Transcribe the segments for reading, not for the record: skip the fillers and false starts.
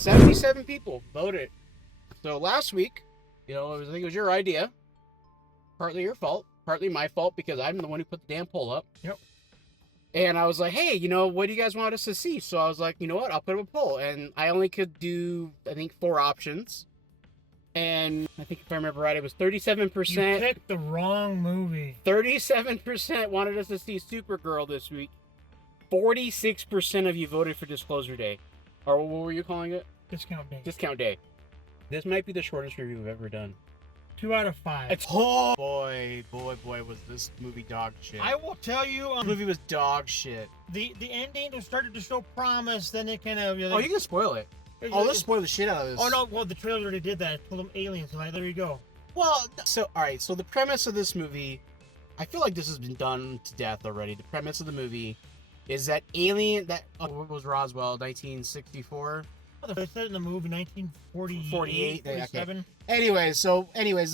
77 people voted. So last week, I think it was your idea. Partly your fault, partly my fault because I'm the one who put the damn poll up. Yep. And I was like, hey, what do you guys want us to see? So I was like, you know what? I'll put up a poll. And I only could do, I think, 4 options. And I think if I remember right, it was 37%. You picked the wrong movie. 37% wanted us to see Supergirl this week. 46% of you voted for Disclosure Day. Or what were you calling it? Discount Day. Discount Day. This might be the shortest review we've ever done. 2 out of 5. Oh, boy, was this movie dog shit. I will tell you, This movie was dog shit. the ending started to show promise, then it kind of... Oh, you can spoil it. Let's spoil the shit out of this. Oh, no, well, the trailer already did that. It told them aliens, so there you go. Well, alright, so the premise of this movie, I feel like this has been done to death already. The premise of the movie is that what was Roswell, 1964? They said in the movie 1948, 47. Okay. Anyways,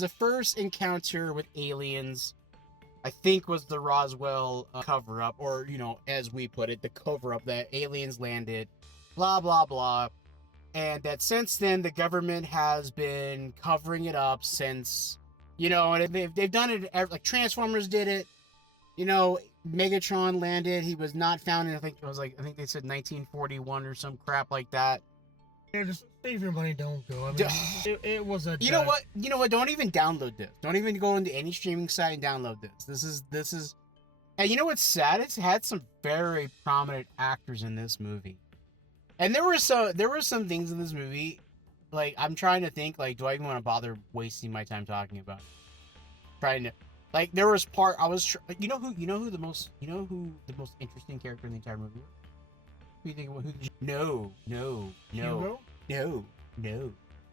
the first encounter with aliens, I think, was the Roswell cover-up, or, as we put it, the cover-up that aliens landed, blah, blah, blah. And that since then, the government has been covering it up since, and they've done it, like Transformers did it, Megatron landed, he was not found in, I think they said 1941 or some crap like that. Yeah, just save your money, don't go. I mean, it was a... You know what? Don't even download this. Don't even go into any streaming site and download this. This is... And you know what's sad? It's had some very prominent actors in this movie. And there were some things in this movie, like, I'm trying to think, like, do I even want to bother wasting my time talking about it? Like, there was you know who the most interesting character in the entire movie was? Who do you think? No. Hugo? No.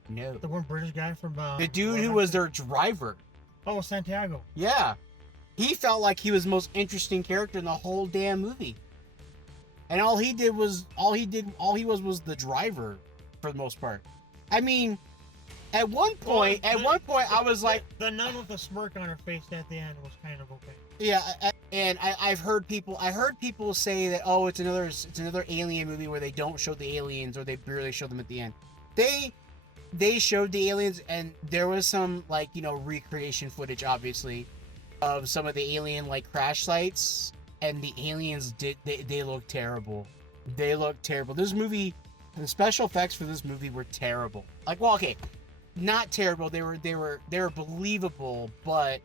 The one British guy from... the dude who was their driver. Oh, Santiago. Yeah. He felt like he was the most interesting character in the whole damn movie. And all he was the driver for the most part. I mean, at one point, I was like... The nun with a smirk on her face at the end was kind of okay. Yeah, and I've heard people say that, oh, it's another alien movie where they don't show the aliens or they barely show them at the end. They showed the aliens, and there was some, like, recreation footage, obviously, of some of the alien, like, crash sites, and the aliens they look terrible. They look terrible. This movie, the special effects for this movie were terrible. Like, well, okay, not terrible. They were believable, but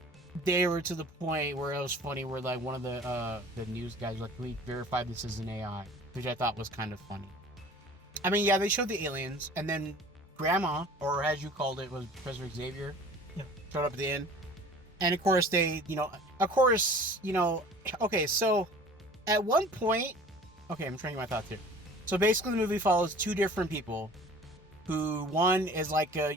they were to the point where it was funny, where, like, one of the news guys was like, can we verify this is an AI? Which I thought was kind of funny. I mean, yeah, they showed the aliens, and then Grandma, or as you called it, was Professor Xavier, showed up at the end. And of course okay, so at one point, okay, I'm trying to get my thoughts here. So basically the movie follows 2 different people, who one is like an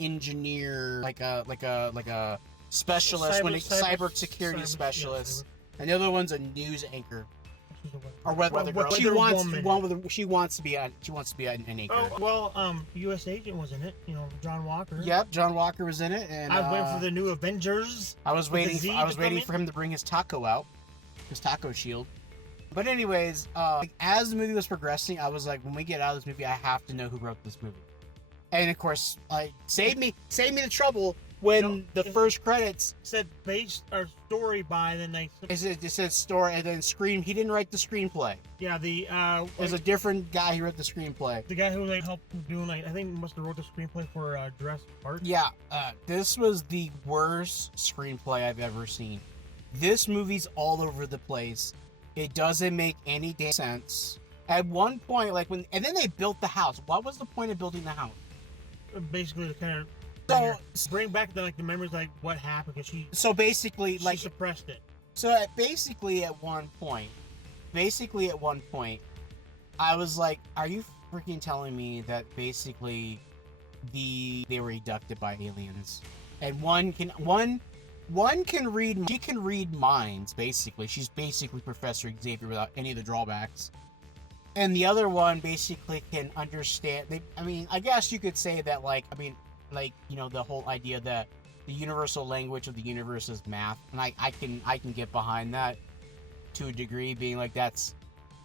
engineer, like a specialist, cyber security specialist, and the other one's a news anchor. Or weather girl. She wants to be an anchor. Oh, well, U.S. agent was in it. John Walker. Yep, John Walker was in it, and I was waiting for the new Avengers. I was waiting for him to bring his taco out, his taco shield. But anyways, as the movie was progressing, I was like, when we get out of this movie, I have to know who wrote this movie. And of course, save me the trouble. When the first credits said based or story by, then they it said story, and then screen. He didn't write the screenplay. Yeah, it was a different guy who wrote the screenplay. The guy who helped doing, I think must have wrote the screenplay for Jurassic Park. Yeah, this was the worst screenplay I've ever seen. This movie's all over the place. It doesn't make any damn sense. At one point, and then they built the house. What was the point of building the house? Basically, to kind of bring back the memories, like what happened, because she suppressed it. So basically at one point, I was like, are you freaking telling me that basically they were abducted by aliens? And one can read, she can read minds, basically. She's basically Professor Xavier without any of the drawbacks. And the other one basically can understand. I guess you could say that, the whole idea that the universal language of the universe is math, and I can get behind that to a degree, being like, that's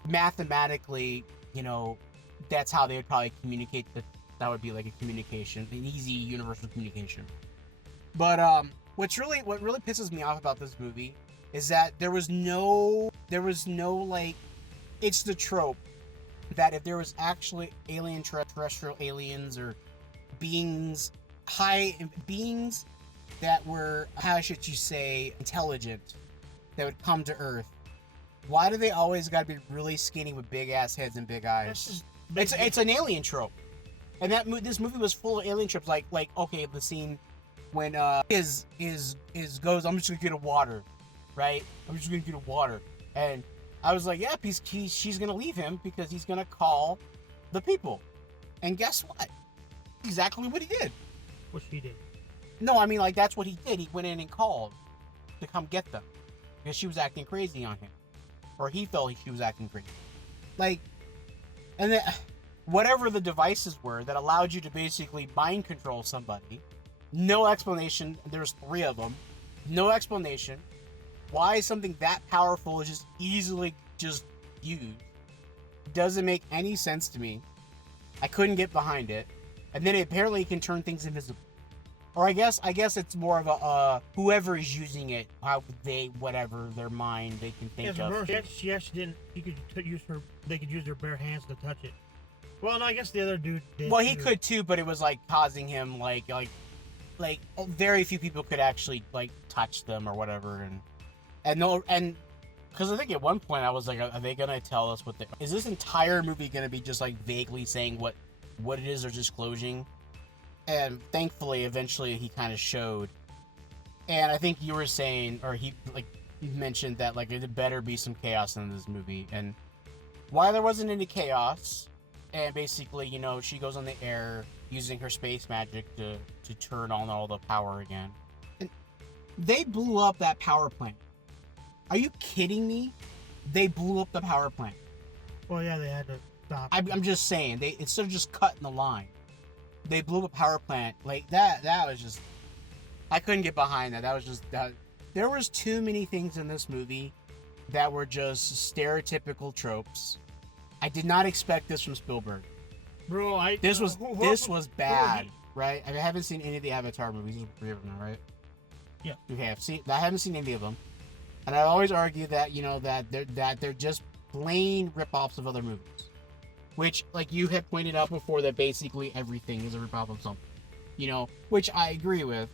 mathematically, that's how they would probably communicate. That would be like a communication, an easy universal communication. But what really pisses me off about this movie is that there was no like, it's the trope that if there was actually terrestrial aliens or beings that were, how should you say, intelligent, that would come to Earth, why do they always got to be really skinny with big ass heads and big eyes? It's an alien trope, and this movie was full of alien tropes. Like okay, the scene when is goes, I'm just gonna get a water, right? I'm just gonna get a water, and I was like, yep, she's gonna leave him because he's gonna call the people, and guess what? Exactly what he did. What she did. No, I mean, like, that's what he did. He went in and called to come get them because she was acting crazy on him, or he felt she was acting crazy. Like, and then whatever the devices were that allowed you to basically mind control somebody, no explanation. There's 3 of them, no explanation. Why something that powerful is just easily just used doesn't make any sense to me. I couldn't get behind it, and then it apparently can turn things invisible. Or I guess it's more of a whoever is using it, how whatever their mind they can think of. Remember, she actually didn't. They could use their bare hands to touch it. Well, no, I guess the other dude did. Well, he could too, but it was like causing him like very few people could actually like touch them or whatever, and because I think at one point I was like, are they gonna tell us is this entire movie gonna be just like vaguely saying what it is they're disclosing? And thankfully, eventually, he kind of showed. And I think you were saying, or you mentioned that like there better be some chaos in this movie. And why there wasn't any chaos, and basically, you know, she goes on the air using her space magic to turn on all the power again. And they blew up that power plant. Are you kidding me? They blew up the power plant. Well, yeah, they had to stop. I'm just saying, instead of just cutting the line, they blew up a power plant. Like that was just, I couldn't get behind that. That was just that. There was too many things in this movie that were just stereotypical tropes. I did not expect this from Spielberg. Bro, this was bad, right? I haven't seen any of the Avatar movies. There's 3 of them now, right? Yeah. Okay, I haven't seen any of them, and I always argue that, you know, that they're just plain rip-offs of other movies. Which, like you had pointed out before, that basically everything is a rip-off of something, you know, which I agree with.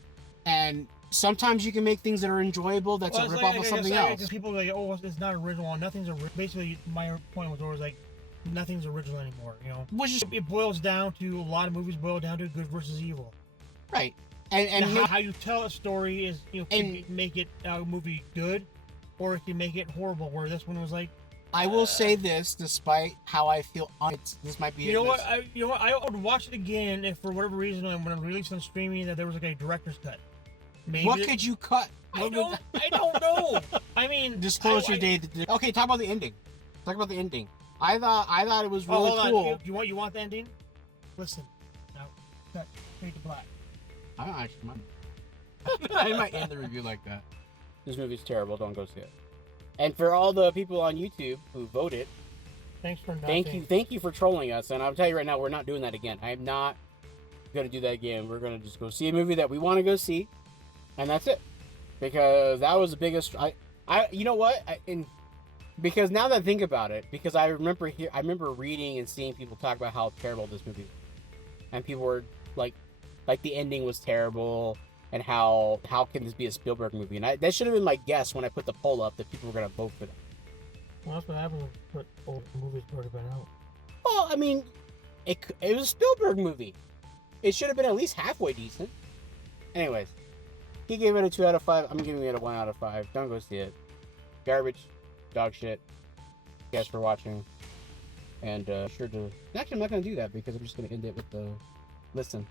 And sometimes you can make things that are enjoyable that's a rip-off of something else. Because people are like, oh, it's not original. Nothing's original. Basically, my point was always like, nothing's original anymore, you know? It boils down to, a lot of movies boil down to good versus evil. Right. And how you tell a story is, you know, can make it a movie good, or it can make it horrible, where this one was like, I will say this, despite how I feel, this might be. You know what? I would watch it again if, for whatever reason, when I'm released on streaming, that there was like a director's cut. Maybe what could you cut? I don't know. I mean, disclose your date. Okay, talk about the ending. Talk about the ending. I thought it was really cool. You want the ending? Listen, now, cut, fade to black. I don't actually mind. I might end the review like that. This movie's terrible. Don't go see it. And for all the people on YouTube who voted, thanks for nothing. Thank you for trolling us. And I'll tell you right now, we're not doing that again. I am not gonna do that again. We're gonna just go see a movie that we want to go see, and that's it. Because that was the biggest. You know what? Because now that I think about it, because I remember reading and seeing people talk about how terrible this movie was, and people were like the ending was terrible. And how can this be a Spielberg movie? And that should have been my guess when I put the poll up that people were going to vote for that. Well, that's what happens when old movies already been out. Well, I mean, it was a Spielberg movie. It should have been at least halfway decent. Anyways, he gave it a 2 out of 5. I'm giving it a 1 out of 5. Don't go see it. Garbage. Dog shit. Thank you guys for watching. And sure to... Actually, I'm not going to do that because I'm just going to end it with the... Listen.